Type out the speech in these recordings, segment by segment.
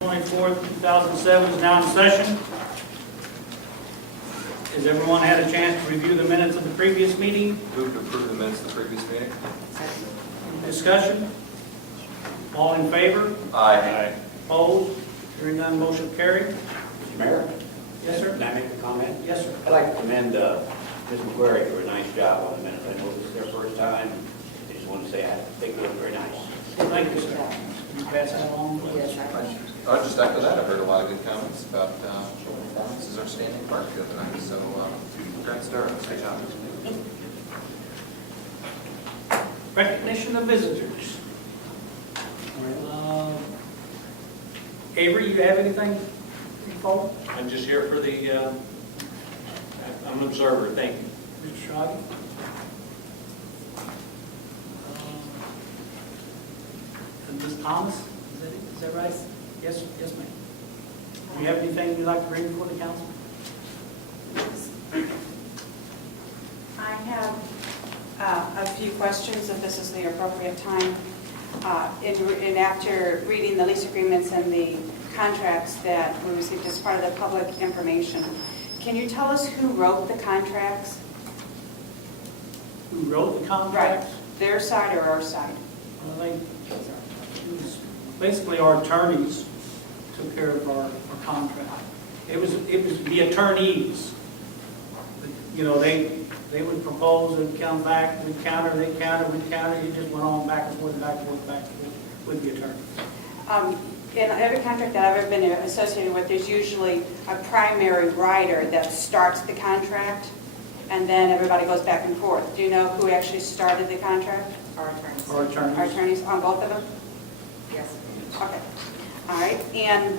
24th, 2007 is now in session. Has everyone had a chance to review the minutes of the previous meeting? Move to approve the minutes of the previous meeting. Discussion? All in favor? Aye. Opposed? Hearing none, motion carried. Mr. Mayor? Yes, sir. Can I make a comment? Yes, sir. I'd like to commend Ms. McQuarrie for a nice job on the minutes. I know this is their first time. I just want to say I think they look very nice. Thank you, sir. Can you pass that along? Yes, I'll just echo that. I've heard a lot of good comments about performances are standing part of the other night. So, congrats to her. Great job. Recognition of visitors. Avery, you have anything? I'm just here for the, I'm an observer, thank you. Mr. Shoggy? And Ms. Thomas, is that right? Yes, yes, ma'am. Do you have anything you'd like to bring before the council? I have a few questions, if this is the appropriate time. And after reading the lease agreements and the contracts that we received as part of the public information, can you tell us who wrote the contracts? Who wrote the contracts? Their side or our side? Well, basically, our attorneys took care of our contract. It was the attorneys. You know, they would propose and come back, we'd counter, they'd counter, we'd counter. It just went on back and forth, back and forth, back and forth with the attorney. In every contract that I've ever been associated with, there's usually a primary writer that starts the contract, and then everybody goes back and forth. Do you know who actually started the contract? Our attorneys. Our attorneys. Our attorneys on both of them? Yes. Okay. All right. And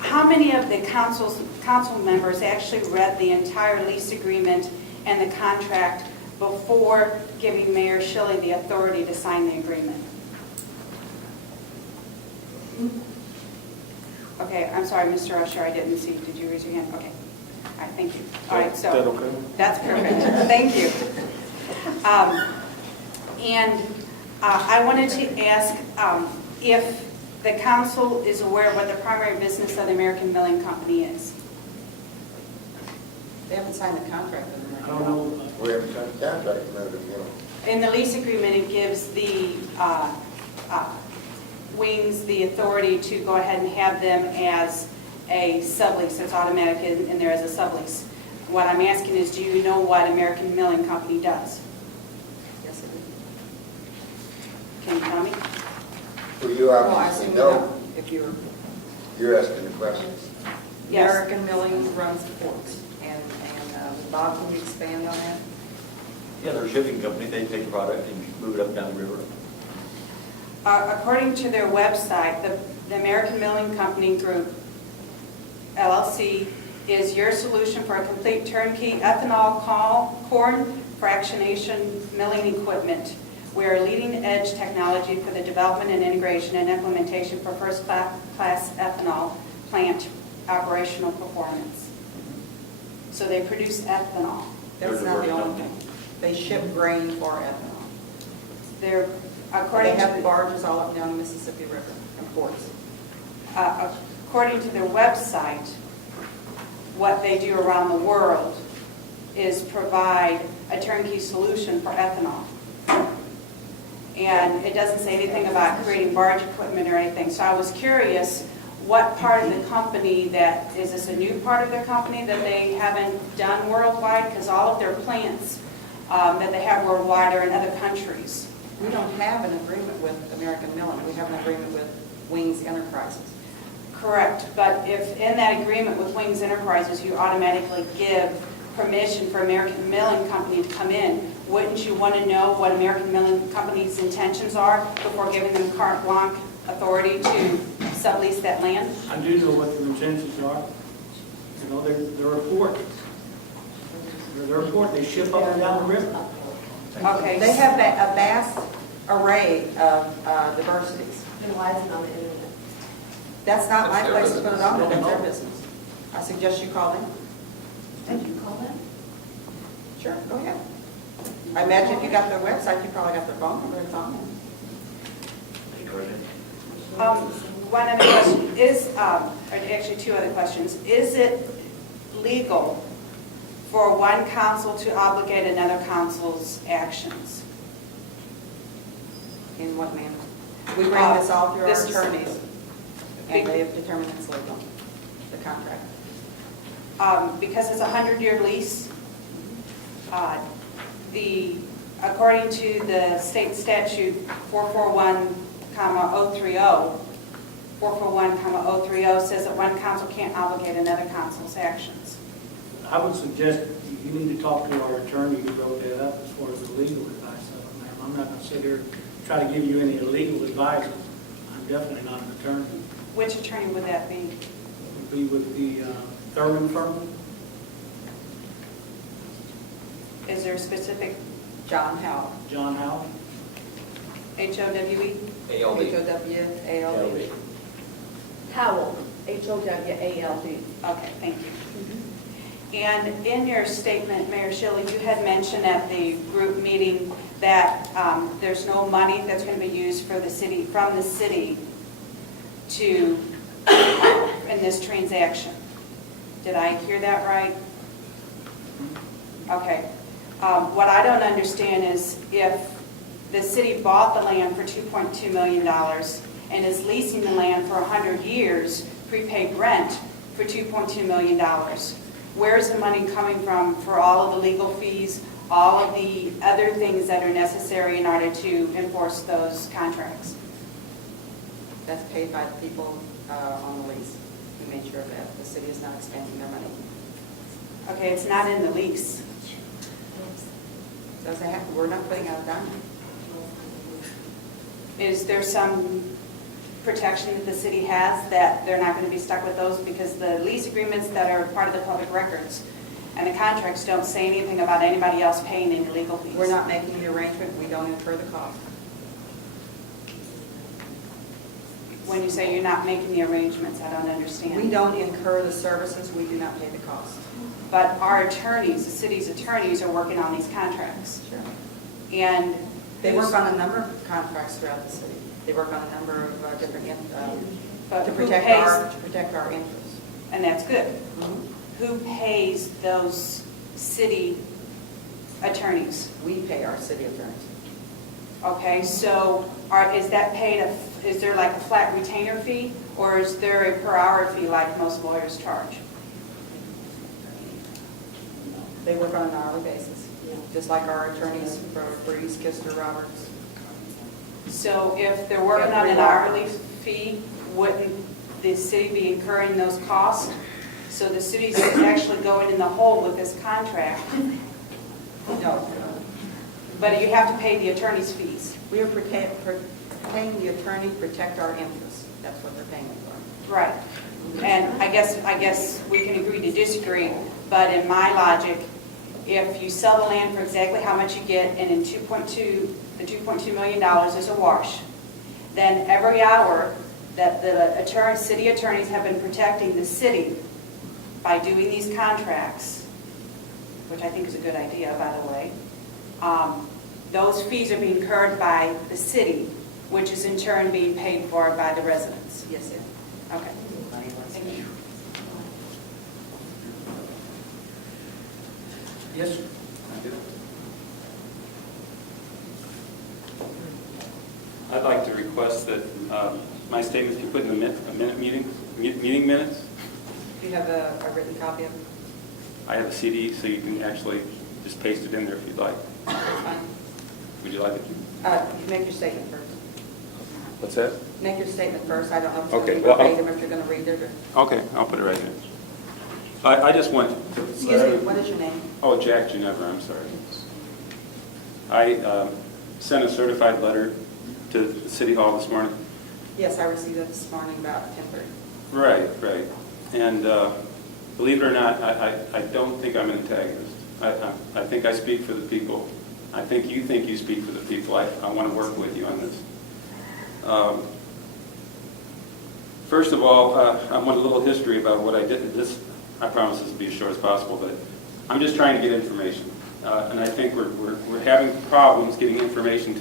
how many of the council members actually read the entire lease agreement and the contract before giving Mayor Shilley the authority to sign the agreement? Okay, I'm sorry, Mr. Usher, I didn't see. Did you raise your hand? Okay. All right, thank you. All right, so that's perfect. Thank you. I wanted to ask if the council is aware of what the primary business of the American Milling Company is. They haven't signed the contract with them. I don't know. We haven't signed the contract, In the lease agreement, it gives the Wings the authority to go ahead and have them as a sublease. It's automatic in there as a sublease. What I'm asking is, do you know what American Milling Company does? Yes, it is. Can you tell me? Well, you Well, I obviously assume know, if you're, you're asking the questions. Yes. American Milling runs the ports. And Bob, can you expand on that? Yeah, they're a shipping company. They take the product and move it up and down the river. According to their website, the American Milling Company Group, LLC, is your solution for a complete turnkey ethanol corn fractionation milling equipment. We are leading-edge technology for the development and integration and implementation for first-class ethanol plant operational performance. So they produce ethanol. That's They're not the diverse only company. thing. They ship grain for ethanol. They're, They according have to, barges all up and down the Mississippi River and ports. according to their website, what they do around the world is provide a turnkey solution for ethanol. And it doesn't say anything about creating barge equipment or anything. So I was curious, what part of the company is this a new part of their company that they haven't done worldwide? Because all of their plants that they have worldwide are in other countries. We don't have an agreement with American Milling. We have an agreement with Wings Enterprises. Correct, but if in that agreement with Wings Enterprises, you automatically give permission for American Milling Company to come in, wouldn't you want to know what American Milling Company's intentions are before giving them carte blanche authority to sublease that land? I do know what their intentions are. You know, they're a port. They're a port. They ship up and down the river. Okay. They have a vast array of diversities. Then why is it on the internet? That's not my That's their place to put it on, but that's their business. business. I suggest you call them. Did you call them? Sure, go ahead. I imagine if you got their website, you probably got their phone number. It's on there. They go ahead. One other question is, or actually two other questions. Is it legal for one council to obligate another council's actions? In what manner? We bring this all through our This is- attorneys, and they have determined it's legal, the contract. Because it's a 100-year lease, according to the state statute 441,030 says that one council can't obligate another council's actions. I would suggest you need to talk to our attorney who wrote that up as far as the legal advice of it, ma'am. I'm not going to sit here and try to give you any legal advice. I'm definitely not an attorney. Which attorney would that be? It would be with the Thurman firm. Is there a specific John Howell. John Howell. HOWE? ALD. HOWALD. Howell, Howald. Okay, thank you. And in your statement, Mayor Shelley, you had mentioned at the group meeting that there's no money that's going to be used for the city, from the city to, in this transaction. Did I hear that right? Okay. What I don't understand is if the city bought the land for $2.2 million and is leasing the land for 100 years, prepaid rent for $2.2 million, where's the money coming from for all of the legal fees, all of the other things that are necessary in order to enforce those contracts? That's paid by the people on the lease. We made sure that the city is not expending their money. Okay, it's not in the lease. Does it have, we're not putting out a dime. Is there some protection that the city has that they're not going to be stuck with those? Because the lease agreements that are part of the public records and the contracts don't say anything about anybody else paying any legal fees. We're not making the arrangement, we don't incur the cost. When you say you're not making the arrangements, I don't understand. We don't incur the services, we do not pay the cost. But our attorneys, the city's attorneys, are working on these contracts. Sure. And They work on a number of contracts throughout the city. They work on a number of different, But to who protect our interests. And that's good. Mhm. Who pays those city attorneys? We pay our city attorneys. Okay, so is that paid, is there like a flat retainer fee, or is there a per hour fee like most lawyers charge? They work on an hourly basis, just like our attorneys for East Kister Roberts. So if they're working on an hourly fee, wouldn't the city be incurring those costs? So the city's actually going in the hole with this contract, No, but you have to pay the attorney's fees. we are paying the attorney to protect our interests. That's what they're paying for. Right. And I guess we can agree to disagree, but in my logic, if you sell the land for exactly how much you get, and in the $2.2 million is a wash, then every hour that the city attorneys have been protecting the city by doing these contracts, which I think is a good idea, by the way, those fees are being incurred by the city, which is in turn being paid for by the residents. Yes, sir. Okay. Thank you. Yes, sir. I'd like to request that my statements be put in the meeting minutes. Do you have a written copy of it? I have a CD, so you can actually just paste it in there if you'd like. That's fine. Would you like it? You make your statement first. What's that? Make your statement first. I don't know if it's Okay, going to well, be verbatim, if you're going to read it. Okay, I'll put it right there. I just want, Excuse me, what is your name? oh, Jack Ginevra, I'm sorry. I sent a certified letter to City Hall this morning. Yes, I received it this morning about 10:30. Right. And believe it or not, I don't think I'm an antagonist. I think I speak for the people. I think you speak for the people. I want to work with you on this. First of all, I want a little history about what I did. I promise this will be as short as possible, but I'm just trying to get information. And I think we're having problems getting information to